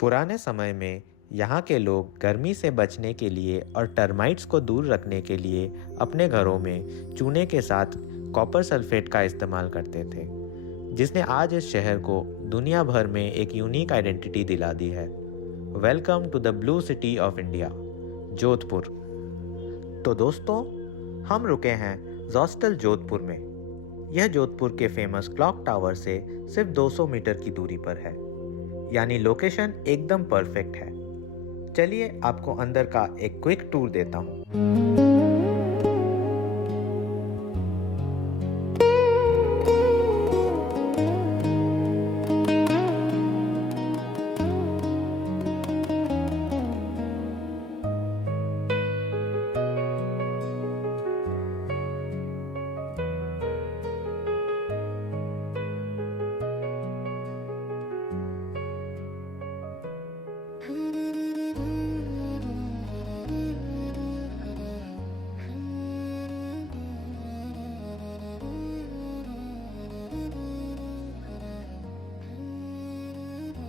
पुराने समय में यहाँ के लोग गर्मी से बचने के लिए और टर्माइट्स को दूर रखने के लिए अपने घरों में चूने के साथ कॉपर सल्फेट का इस्तेमाल करते थे, जिसने आज इस शहर को दुनिया भर में एक यूनिक आइडेंटिटी दिला दी है। Welcome to the blue city of India, Jodhpur. तो दोस्तों, हम रुके हैं जॉस्टल जोधपुर में। यह जोधपुर के फेमस क्लॉक टावर से सिर्फ 200 मीटर की दूरी पर है, यानी लोकेशन एकदम परफेक्ट है। चलिए आपको अंदर का एक क्विक टूर देता हूँ।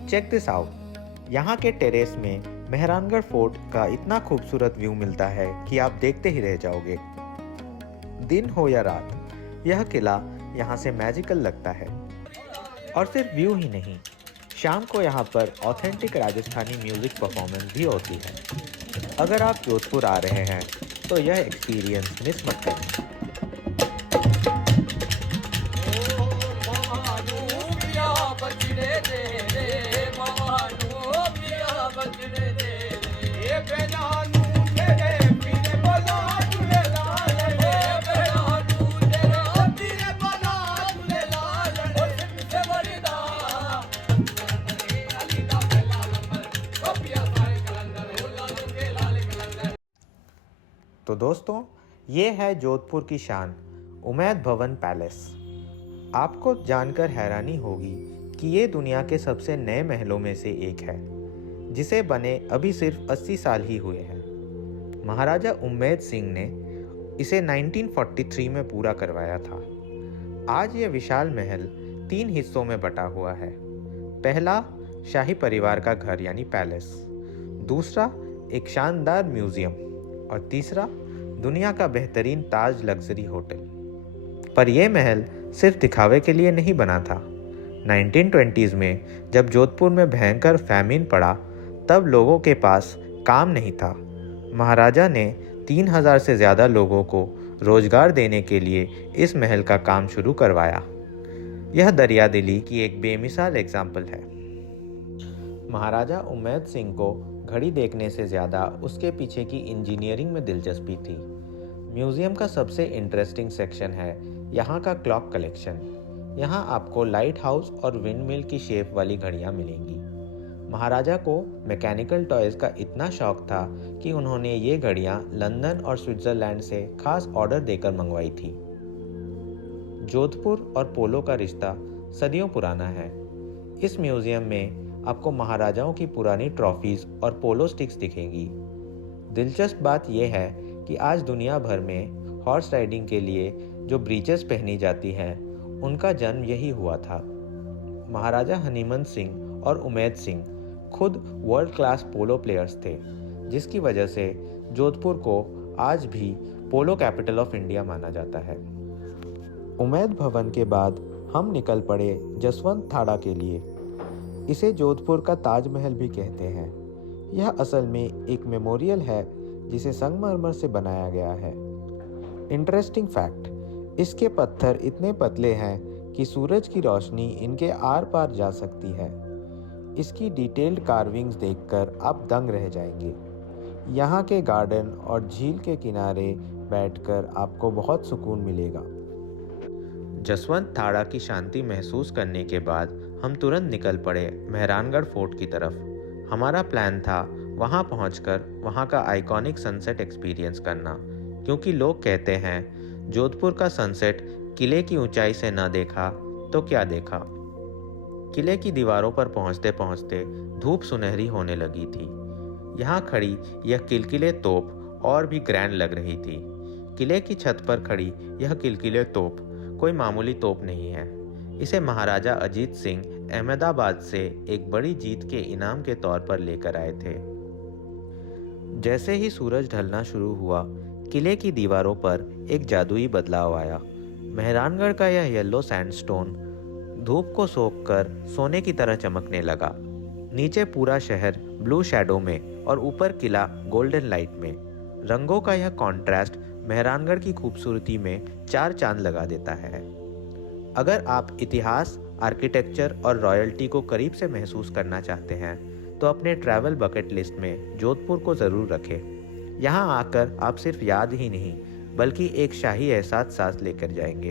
Check this out. यहाँ के टेरेस में मेहरानगढ़ फोर्ट का इतना खूबसूरत व्यू मिलता है कि आप देखते ही रह जाओगे। दिन हो या रात, यह किला यहाँ से मैजिकल लगता है। और सिर्फ व्यू ही नहीं, शाम को यहाँ पर ऑथेंटिक राजस्थानी म्यूजिक परफॉर्मेंस भी होती है। अगर आप जोधपुर आ रहे हैं तो यह एक्सपीरियंस मिस मत करें। तो दोस्तों, ये है जोधपुर की शान, उमैद भवन पैलेस। आपको जानकर हैरानी होगी कि ये दुनिया के सबसे नए महलों में से एक है, जिसे बने अभी सिर्फ 80 साल ही हुए हैं। महाराजा उम्मेद सिंह ने इसे 1943 में पूरा करवाया था। आज ये विशाल महल 3 हिस्सों में बटा हुआ है। पहला, शाही परिवार का घर यानी पैलेस। दूसरा, एक शानदार म्यूजियम। और तीसरा, दुनिया का बेहतरीन ताज लग्जरी होटल। पर यह महल सिर्फ दिखावे के लिए नहीं बना था। 1920s में जब जोधपुर में भयंकर फैमिन पड़ा, तब लोगों के पास काम नहीं था। महाराजा ने 3000 से ज़्यादा लोगों को रोजगार देने के लिए इस महल का काम शुरू करवाया। यह दरियादिली की एक बेमिसाल एग्जाम्पल है। महाराजा उम्मेद सिंह को घड़ी देखने से ज़्यादा उसके पीछे की इंजीनियरिंग में दिलचस्पी थी। म्यूज़ियम का सबसे इंटरेस्टिंग सेक्शन है यहाँ का क्लॉक कलेक्शन। यहाँ आपको लाइट हाउस और विंड मिल की शेप वाली घड़ियाँ मिलेंगी। महाराजा को मैकेनिकल टॉयज़ का इतना शौक था कि उन्होंने ये घड़ियाँ लंदन और स्विट्ज़रलैंड से खास ऑर्डर देकर मंगवाई थी। जोधपुर और पोलो का रिश्ता सदियों पुराना है। इस म्यूज़ियम में आपको महाराजाओं की पुरानी ट्रॉफीज़ और पोलो स्टिक्स दिखेंगी। दिलचस्प बात यह है कि आज दुनिया भर में हॉर्स राइडिंग के लिए जो ब्रीचेस पहनी जाती हैं, उनका जन्म यही हुआ था। महाराजा हनीमंत सिंह और उमैद सिंह खुद वर्ल्ड क्लास पोलो प्लेयर्स थे, जिसकी वजह से जोधपुर को आज भी पोलो कैपिटल ऑफ इंडिया माना जाता है। उमैद भवन के बाद हम निकल पड़े जसवंत थाड़ा के लिए। इसे जोधपुर का ताजमहल भी कहते हैं। यह असल में एक मेमोरियल है जिसे संगमरमर से बनाया गया है। इंटरेस्टिंग फैक्ट, इसके पत्थर इतने पतले हैं कि सूरज की रोशनी इनके आर पार जा सकती है। इसकी डिटेल्ड कार्विंग्स देखकर आप दंग रह जाएंगे। यहाँ के गार्डन और झील के किनारे बैठकर आपको बहुत सुकून मिलेगा। जसवंत थाड़ा की शांति महसूस करने के बाद हम तुरंत निकल पड़े मेहरानगढ़ फोर्ट की तरफ। हमारा प्लान था वहाँ पहुँचकर वहाँ का आइकॉनिक सनसेट एक्सपीरियंस करना, क्योंकि लोग कहते हैं जोधपुर का सनसेट किले की ऊंचाई से न देखा तो क्या देखा। किले की दीवारों पर पहुँचते पहुँचते धूप सुनहरी होने लगी थी। यहाँ खड़ी यह किलकिले तोप और भी ग्रैंड लग रही थी। किले की छत पर खड़ी यह किलकिले तोप कोई मामूली तोप नहीं है। इसे महाराजा अजीत सिंह अहमदाबाद से एक बड़ी जीत के इनाम के तौर पर लेकर आए थे। जैसे ही सूरज ढलना शुरू हुआ, किले की दीवारों पर एक जादुई बदलाव आया। मेहरानगढ़ का यह येलो सैंडस्टोन धूप को सोखकर सोने की तरह चमकने लगा। नीचे पूरा शहर ब्लू शैडो में और ऊपर किला गोल्डन लाइट में। रंगों का यह कॉन्ट्रास्ट मेहरानगढ़ की खूबसूरती में चार चांद लगा देता है। अगर आप इतिहास, आर्किटेक्चर और रॉयल्टी को करीब से महसूस करना चाहते हैं तो अपने ट्रैवल बकेट लिस्ट में जोधपुर को ज़रूर रखें। यहाँ आकर आप सिर्फ याद ही नहीं बल्कि एक शाही एहसास सांस लेकर जाएंगे।